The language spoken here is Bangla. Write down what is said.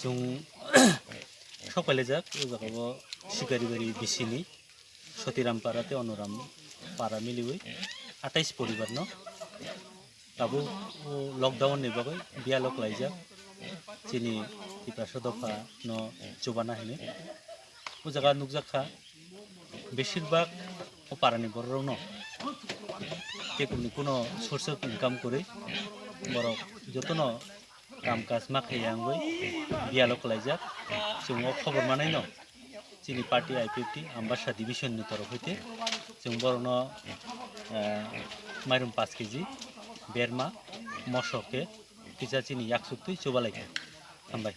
जों सकाले जाक जागाबो शिकारी बारी बिसिनी सतीराम पाराते अनुराम पारा मिलिवै 28 परिवार न ताबो लकडाउन नि बागै बियालक लाइजाक चिनी तिपास दफा न जुबाना हेने ও জায়গা নুকজাখা বেশিরভাগ ও পারানি বড়রাও ন তেকুনি কোনো সোর্স অফ ইনকাম করে বড় যতন কাম কাজ মাখাই আংবই বিয়ালক লাইজাক जों खबर मानाय न चिनी पार्टी आईपीएफटी आम्बासा डिविजन नि तरफ हইতে जों बरनो माइरं 5 केजी बेरमा मसके किजा चिनी 100 चोबालाय हामबाय।